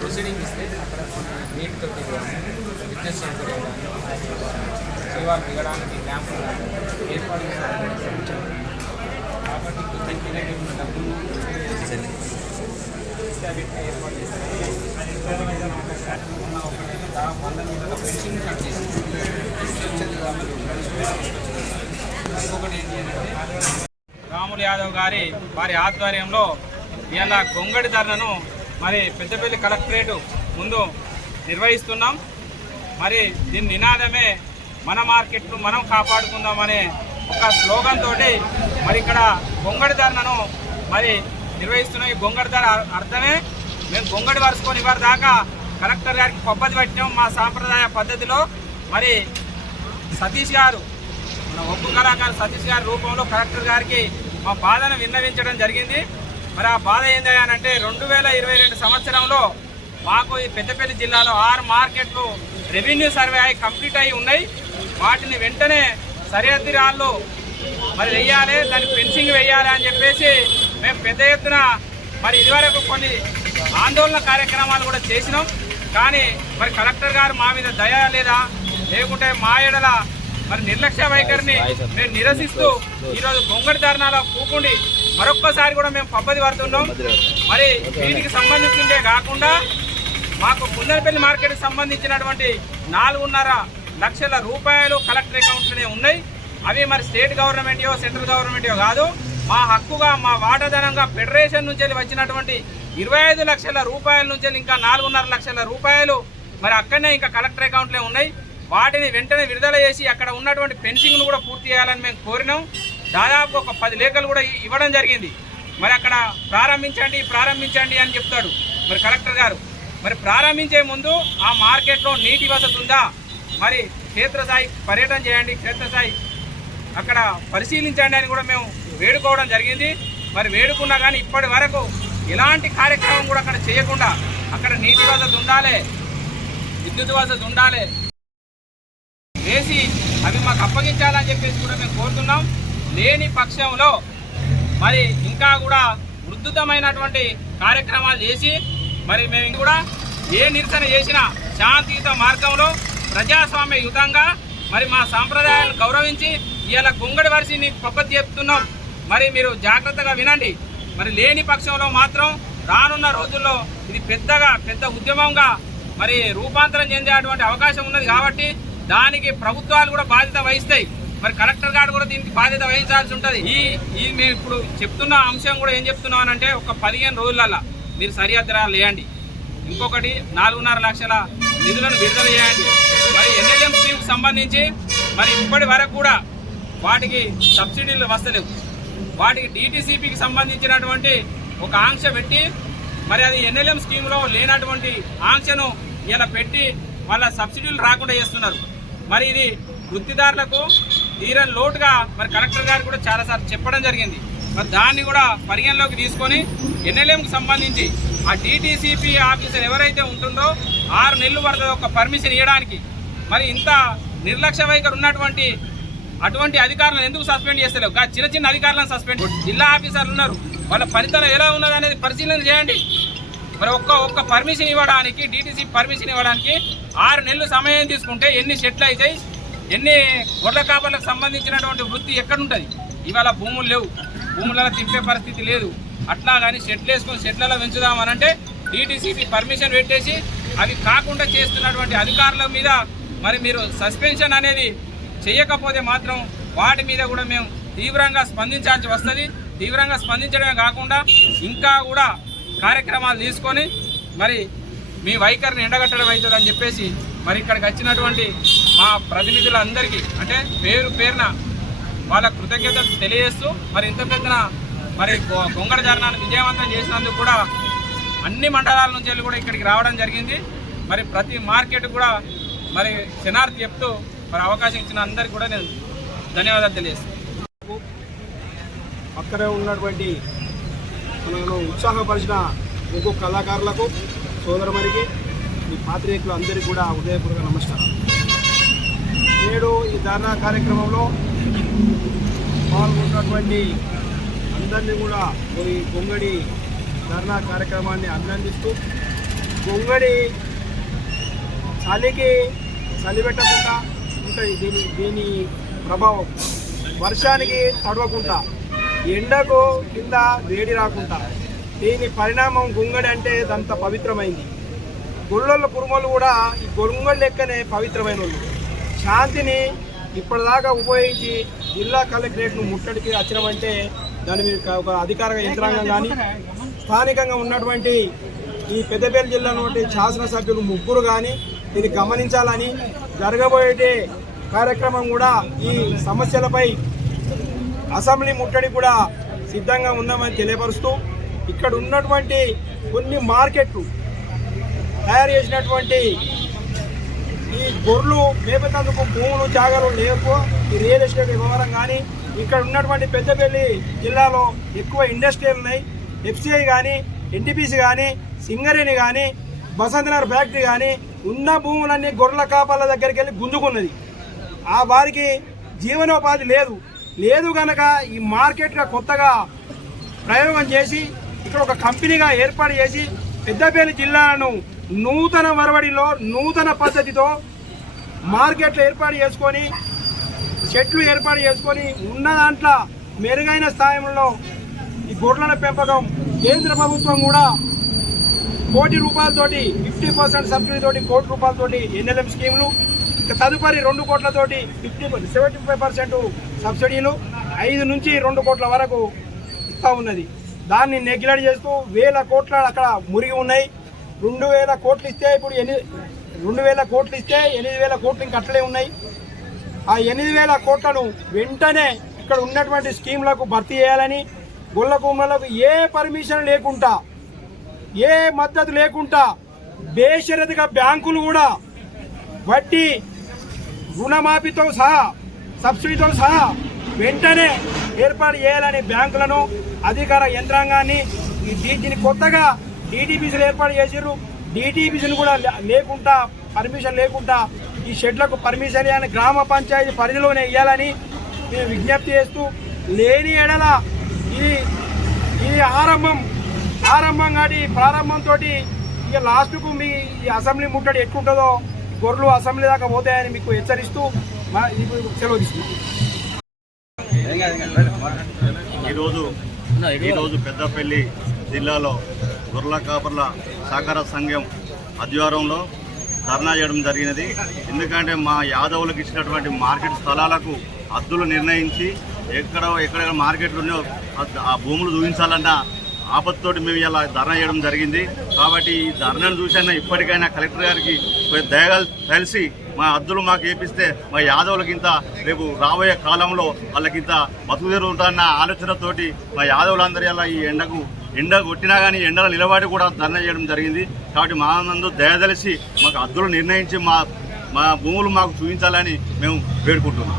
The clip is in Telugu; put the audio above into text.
ప్రొసీడింగ్ ఇస్తే అక్కడ నీట్ తోటి బిజినెస్ జీవాలు దిగడానికి క్యాంపులు ఏర్పాటు కాబట్టి ఉన్న డబ్బులు ఏర్పాటు చేస్తారు. పెన్షన్ కట్ చేసి ఇంకొకటి ఏంటి అంటే రాములు యాదవ్ వారి ఆధ్వర్యంలో ఇవాళ గొంగడి ధరలను మరి పెద్దపల్లి కలెక్టరేట్ ముందు నిర్వహిస్తున్నాం. మరి దీని నినాదమే మన మార్కెట్లు మనం కాపాడుకుందామనే ఒక స్లోగన్ తోటి మరి ఇక్కడ గొంగడి ధరలను మరి నిర్వహిస్తున్నాం. ఈ గొంగడి ధర అర్థమే మేము గొంగడి వరుసుకొని ఇవాళ దాకా కలెక్టర్ గారికి పద్ధతి పెట్టాం. మా సాంప్రదాయ పద్ధతిలో మరి సతీష్ గారు మన ఒప్పు కళాకారు సతీష్ గారి రూపంలో కలెక్టర్ గారికి మా బాధను విన్నవించడం జరిగింది. మరి ఆ బాధ ఏంది అని అంటే 2022 సంవత్సరంలో మాకు ఈ పెద్దపల్లి జిల్లాలో 6 మార్కెట్లు రెవెన్యూ సర్వే అయి కంప్లీట్ అయి ఉన్నాయి. వాటిని వెంటనే సరిహద్దు రాళ్ళు మరి వెయ్యాలి, దానికి ఫెన్సింగ్ వెయ్యాలి అని చెప్పేసి మేము పెద్ద ఎత్తున మరి ఇదివరకు కొన్ని ఆందోళన కార్యక్రమాలు కూడా చేసినాం. కానీ మరి కలెక్టర్ గారు మా మీద దయ లేదా లేకుంటే మా ఎడల మరి నిర్లక్ష్య వైఖరిని మేము నిరసిస్తూ ఈరోజు గొంగడి ధర్నాలో కూకుండి మరొక్కసారి కూడా మేము పబ్బది పడుతున్నాం. మరి వీటికి సంబంధించిందే కాకుండా మాకు కుందనపల్లి మార్కెట్కి సంబంధించినటువంటి 4.5 లక్షల రూపాయలు కలెక్టర్ అకౌంట్లోనే ఉన్నాయి. అవి మరి స్టేట్ గవర్నమెంటో సెంట్రల్ గవర్నమెంటో కాదు, మా హక్కుగా మా వాటాధనంగా ఫెడరేషన్ నుంచి వచ్చినటువంటి 25 లక్షల రూపాయల నుంచి ఇంకా 4.5 లక్షల రూపాయలు మరి అక్కడనే ఇంకా కలెక్టర్ అకౌంట్లే ఉన్నాయి. వాటిని వెంటనే విడుదల చేసి అక్కడ ఉన్నటువంటి పెన్షన్ను కూడా పూర్తి చేయాలని మేము కోరినాం. దాదాపు ఒక 10 లేఖలు కూడా ఇవ్వడం జరిగింది. మరి అక్కడ ప్రారంభించండి అని చెప్తాడు మరి కలెక్టర్ గారు. మరి ప్రారంభించే ముందు ఆ మార్కెట్లో నీటి వసతి ఉందా, మరి క్షేత్రస్థాయి పర్యటన చేయండి, క్షేత్రస్థాయి అక్కడ పరిశీలించండి అని కూడా మేము వేడుకోవడం జరిగింది. మరి వేడుకున్నా కానీ ఇప్పటి వరకు ఎలాంటి కార్యక్రమం కూడా అక్కడ చేయకుండా అక్కడ నీటి వసతి ఉండాలి, విద్యుత్ వసతి ఉండాలి వేసి అవి మాకు అప్పగించాలని చెప్పేసి కూడా మేము కోరుతున్నాం. లేని పక్షంలో మరి ఇంకా కూడా ఉధృతమైనటువంటి కార్యక్రమాలు చేసి మరి మేము కూడా ఏ నిరసన చేసినా శాంతియుత మార్గంలో ప్రజాస్వామ్యయుతంగా మరి మా సాంప్రదాయాలను గౌరవించి ఇలా గొంగడి వరిసిని పద్ధతి చెప్తున్నాం. మరి మీరు జాగ్రత్తగా వినండి. మరి లేని పక్షంలో మాత్రం రానున్న రోజుల్లో ఇది పెద్ద ఉద్యమంగా మరి రూపాంతరం చెందేటువంటి అవకాశం ఉన్నది. కాబట్టి దానికి ప్రభుత్వాలు కూడా బాధ్యత వహిస్తాయి. మరి కలెక్టర్ గారు కూడా దీనికి బాధ్యత వహించాల్సి ఉంటుంది. ఈ మేము ఇప్పుడు చెప్తున్న అంశం కూడా ఏం చెప్తున్నాం అంటే ఒక 15 రోజులలో మీరు సరిహద్దు లేయండి. ఇంకొకటి 4.5 లక్షల నిధులను విడుదల చేయండి. మరి NLM స్కీమ్కి సంబంధించి మరి ఇప్పటి వరకు కూడా వాటికి సబ్సిడీలు వస్తలేవు. వాటికి DTCPకి సంబంధించినటువంటి ఒక ఆంక్ష పెట్టి మరి అది NLM స్కీమ్లో లేనటువంటి ఆంక్షను ఇలా పెట్టి వాళ్ళ సబ్సిడీలు రాకుండా చేస్తున్నారు. మరి ఇది వృత్తిదారులకు తీరని లోటుగా మరి కలెక్టర్ గారు కూడా చాలాసార్లు చెప్పడం జరిగింది. మరి దాన్ని కూడా పరిగణలోకి తీసుకొని NLMకి సంబంధించి ఆ DTCP ఆఫీసర్ ఎవరైతే ఉంటుందో 6 నెలలు పడుతుంది ఒక పర్మిషన్ ఇవ్వడానికి. మరి ఇంత నిర్లక్ష్య వైఖరి ఉన్నటువంటి అటువంటి అధికారులను ఎందుకు సస్పెండ్ చేస్తలేవు? చిన్న అధికారులను సస్పెండ్. జిల్లా ఆఫీసర్లు ఉన్నారు, వాళ్ళ పనితనం ఎలా ఉన్నది అనేది పరిశీలన చేయండి. మరి ఒక్క పర్మిషన్ ఇవ్వడానికి DTCP పర్మిషన్ ఇవ్వడానికి 6 నెలలు సమయం తీసుకుంటే ఎన్ని షెడ్లు అవుతాయి, ఎన్ని గొర్రెల కాపర్లకు సంబంధించినటువంటి వృత్తి ఎక్కడుంటుంది? ఇవాళ భూములు లేవు, భూములలో తింపే పరిస్థితి లేదు. అట్లా కానీ షెడ్లు వేసుకొని షెడ్లలో పెంచుదామనంటే DTCP పర్మిషన్ పెట్టేసి అవి కాకుండా చేస్తున్నటువంటి అధికారుల మీద మరి మీరు సస్పెన్షన్ అనేది చేయకపోతే మాత్రం వాటి మీద కూడా మేము తీవ్రంగా స్పందించాల్సి వస్తుంది. తీవ్రంగా స్పందించడమే కాకుండా ఇంకా కూడా కార్యక్రమాలు తీసుకొని మరి మీ వైఖరిని ఎండగట్టడం అవుతుందని చెప్పేసి మరి ఇక్కడికి వచ్చినటువంటి మా ప్రతినిధులందరికీ అంటే పేరున వాళ్ళ కృతజ్ఞతలు తెలియజేస్తూ మరి ఇంత పెద్దన మరి గొంగడి ధర్నాను విజయవంతం చేసినందుకు కూడా అన్ని మండలాల నుంచి వెళ్ళి కూడా ఇక్కడికి రావడం జరిగింది. మరి ప్రతి మార్కెట్ కూడా మరి శనార్థి చెప్తూ మరి అవకాశం ఇచ్చిన అందరికీ కూడా నేను ధన్యవాదాలు తెలియజేస్తాను. అక్కడే ఉన్నటువంటి మనను ఉత్సాహపరిచిన ఒక్కొక్క కళాకారులకు సోదరుమరికి ఈ పాత్రికేయులు అందరికీ కూడా హృదయపూర్వక నమస్కారం. నేడు ఈ ధర్నా కార్యక్రమంలో పాల్గొన్నటువంటి అందరినీ కూడా ఈ గొంగడి ధర్నా కార్యక్రమాన్ని అభినందిస్తూ, గొంగడి చలికి చలి పెట్టకుండా ఉంటుంది, దీని ప్రభావం వర్షానికి తడవకుండా, ఎండకు కింద వేడి రాకుండా, దీని పరిణామం గొంగడి అంటే అంత పవిత్రమైంది. గొల్లల కురుమలు కూడా ఈ గొంగడి లెక్కనే పవిత్రమైన వాళ్ళు. శాంతిని ఇప్పటిదాకా ఉపయోగించి జిల్లా కలెక్టరేట్ను ముట్టడికి వచ్చినామంటే దాని మీద ఒక అధికార యంత్రాంగం కానీ స్థానికంగా ఉన్నటువంటి ఈ పెద్దపల్లి జిల్లా నుండి శాసనసభ్యులు ముగ్గురు కానీ దీన్ని గమనించాలని, జరగబోయే కార్యక్రమం కూడా ఈ సమస్యలపై అసెంబ్లీ ముట్టడి కూడా సిద్ధంగా ఉన్నామని తెలియపరుస్తూ, ఇక్కడ ఉన్నటువంటి కొన్ని మార్కెట్లు తయారు చేసినటువంటి ఈ గొర్రెలు మేపేందుకు భూములు జాగాలు లేవు. ఈ రియల్ ఎస్టేట్ వ్యవహారం కానీ ఇక్కడ ఉన్నటువంటి పెద్దపల్లి జిల్లాలో ఎక్కువ ఇండస్ట్రీలు ఉన్నాయి. ఎఫ్సిఐ కానీ, ఎన్టీపీసీ కానీ, సింగరేణి కానీ, బసంతనగర్ ఫ్యాక్టరీ కానీ ఉన్న భూములన్నీ గొర్రెల కాపాల దగ్గరికి వెళ్ళి గుంజుకున్నది. ఆ వారికి జీవనోపాధి లేదు కనుక ఈ మార్కెట్గా కొత్తగా ప్రయోగం చేసి ఇక్కడ ఒక కంపెనీగా ఏర్పాటు చేసి పెద్దపల్లి జిల్లాను నూతన వరవడిలో నూతన పద్ధతితో మార్కెట్లు ఏర్పాటు చేసుకొని, చెట్లు ఏర్పాటు చేసుకొని ఉన్న దాంట్లో మెరుగైన స్థాయిలో ఈ గొర్రెల పెంపకం కేంద్ర ప్రభుత్వం కూడా ₹1,00,00,000 50% సబ్సిడీ తోటి ₹1,00,00,000 NLM స్కీములు, తదుపరి 2 కోట్లతోటి 75% సబ్సిడీలు 5 నుంచి 2 కోట్ల వరకు ఇస్తూ ఉన్నది. దాన్ని నెగ్లెక్ట్ చేస్తూ 1,000 కోట్ల అక్కడ మురిగి ఉన్నాయి. 2,000 కోట్లు ఇస్తే ఇప్పుడు 2,000 కోట్లు ఇస్తే 8,000 కోట్లు ఇంకా అట్లే ఉన్నాయి. ఆ 8,000 కోట్లను వెంటనే ఇక్కడ ఉన్నటువంటి స్కీములకు భర్తీ చేయాలని, గొల్ల కుమ్మలకు ఏ పర్మిషన్ లేకుండా, ఏ మద్దతు లేకుండా బేషరతుగా బ్యాంకులు కూడా వడ్డీ రుణమాఫీతో సహా సబ్సిడీతో సహా వెంటనే ఏర్పాటు చేయాలని బ్యాంకులను, అధికార యంత్రాంగాన్ని, దీన్ని కొత్తగా DTPCలు ఏర్పాటు చేసారు. DTPCలు కూడా లేకుండా, పర్మిషన్ లేకుండా ఈ షెడ్లకు పర్మిషన్ ఇవ్వాలని గ్రామ పంచాయతీ పరిధిలోనే ఇవ్వాలని మేము విజ్ఞప్తి చేస్తూ, లేని ఎడల ఇది ఆరంభం కాటి ప్రారంభంతో ఇక లాస్ట్కు మీ ఈ అసెంబ్లీ ముట్టడి ఎట్లుంటుందో గొర్రెలు అసెంబ్లీ దాకా పోతాయని మీకు హెచ్చరిస్తూ సెలవు తీసుకుంటాం. ఈరోజు పెద్దపల్లి జిల్లాలో గొర్రెల కాపర్ల సహకార సంఘం ఆధ్వర్యంలో ధర్నా చేయడం జరిగినది. ఎందుకంటే మా యాదవులకు ఇచ్చినటువంటి మార్కెట్ స్థలాలకు హద్దులు నిర్ణయించి ఎక్కడ మార్కెట్లు ఉన్నాయో ఆ భూములు చూపించాలన్న ఆపత్తితోటి మేము ఇలా ధర్నా చేయడం జరిగింది. కాబట్టి ఈ ధర్నాను చూసైనా ఇప్పటికైనా కలెక్టర్ గారికి దయగా తెలిసి మా హద్దులు మాకు ఏపిస్తే మా యాదవులకింత రేపు రాబోయే కాలంలో వాళ్ళకింత బతుకు తెరుగుతుందన్న ఆలోచనతోటి మా యాదవులందరూ ఇలా ఈ ఎండ కొట్టినా కానీ ఎండలో నిలబడి కూడా ధర్నా చేయడం జరిగింది. కాబట్టి మా నందు దయదలిసి మాకు హద్దులు నిర్ణయించి మా భూములు మాకు చూపించాలని మేము వేడుకుంటున్నాం.